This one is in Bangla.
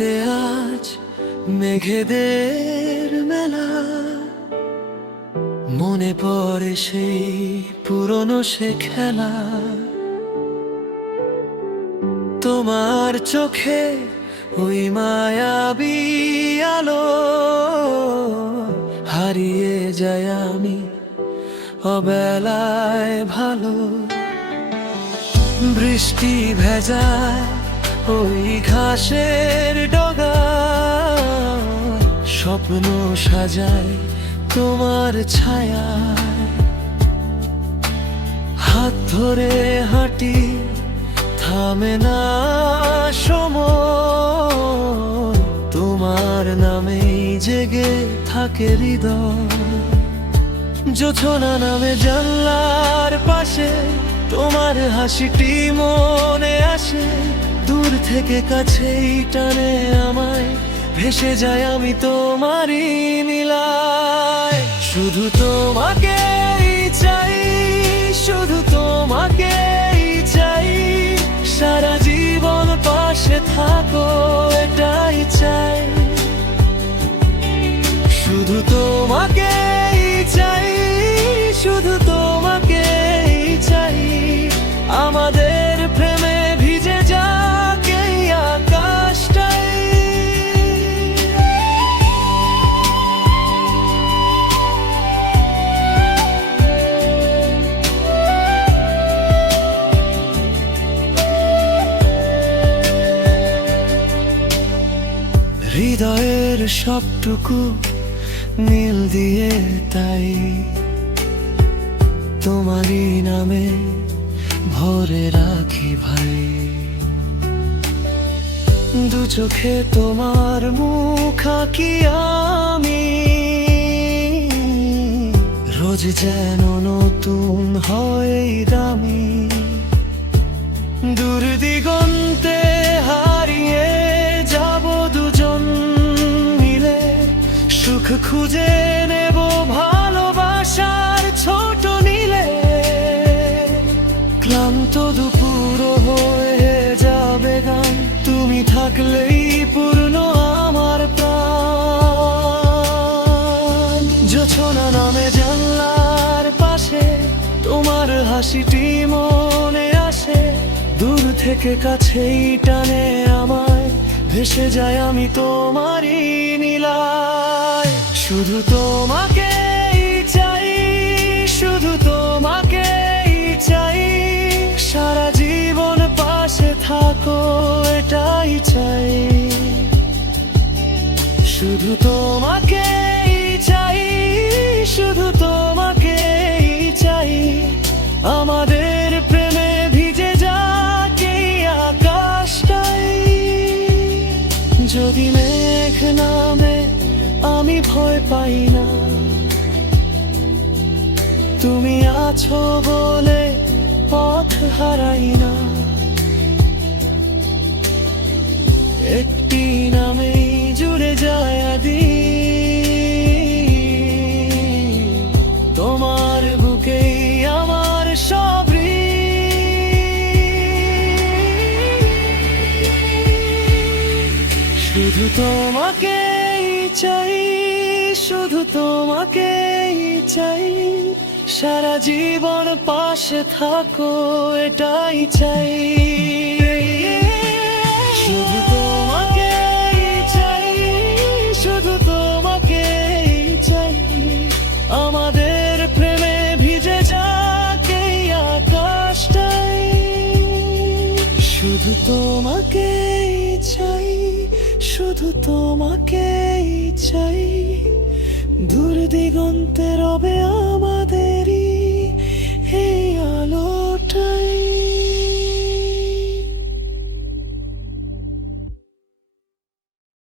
আকাশেতে আজ মেঘেদের মেলা, মনে পড়ে সেই পুরনো সে খেলা। তোমার চোখে ওই মায়াবী আলো, হারিয়ে যায় আমি অবেলায় ভালো। বৃষ্টি ভেজায় ওই ঘাসের ডগা, স্বপ্ন সাজায় তোমার ছায়া। হাত ধরে হাঁটি, থামে না সময়, তোমার নামেই জেগে থাকে হৃদয়। জোছনা নামে জানলার পাশে তোমার হাসিটি মনে আসে, দূর থেকে কাছেই টানে আমায়, ভেসে যায় আমি তোমারই নীলায়। শুধু তোমাকেই চাই, শুধু তোমাকেই চাই, সারা জীবন পাশে থাকো এটাই চাই। শুধু তোমাকেই চাই, শুধু তোমাকেই চাই, আমাদের প্রেমে ভিজে যাক এই আকাশটাই। হৃদয়ের সবটুকু নীল দিয়ে তাই তোমারই নামে ভরে রাখি ভাই। দু চোখে তোমার মুখ আঁকি আমি, রোজ যেন নতুন হয় দামি। দূর দিগন্তে হারিয়ে যাব দুজন মিলে, সুখ খুঁজে নেব ভালোবাসার ছোট নীলে। ক্লান্ত দুপুর হয়ে যাবে গান, তুমি থাকলেই পূর্ণ আমার প্রাণ। জোছনা নামে জানলার পাশে তোমার হাসিটি মনে আসে, দূর থেকে কাছেই টানে আমায়, ভেসে যায় আমি তোমারই নীলায়। শুধু তোমাকেই চাই, শুধু তোমাকেই চাই, সারা জীবন পাশে থাকো এটাই চাই। শুধু তোমাকেই চাই, শুধু তোমাকেই চাই, আমাদের প্রেমে ভিজে যাক এই আকাশটাই। যদি মেঘ নামে আমি ভয় পাই না, তুমি আছো বলে পথ হারাই না। একটি নামেই জুড়ে যায় আদি, তোমার বুকেই আমার সব ঋণ। শুধু তোমাকেই চাই, শুধু তোমাকেই চাই, সারা জীবন পাশে থাকো এটাই চাই। শুধু তোমাকেই চাই, শুধু তোমাকেই চাই, আমাদের প্রেমে ভিজে যাক এই আকাশটাই। শুধু তোমাকেই চাই, শুধু তোমাকেই চাই, দূর দিগন্তে রবে আমাদেরই এই আলোটাই।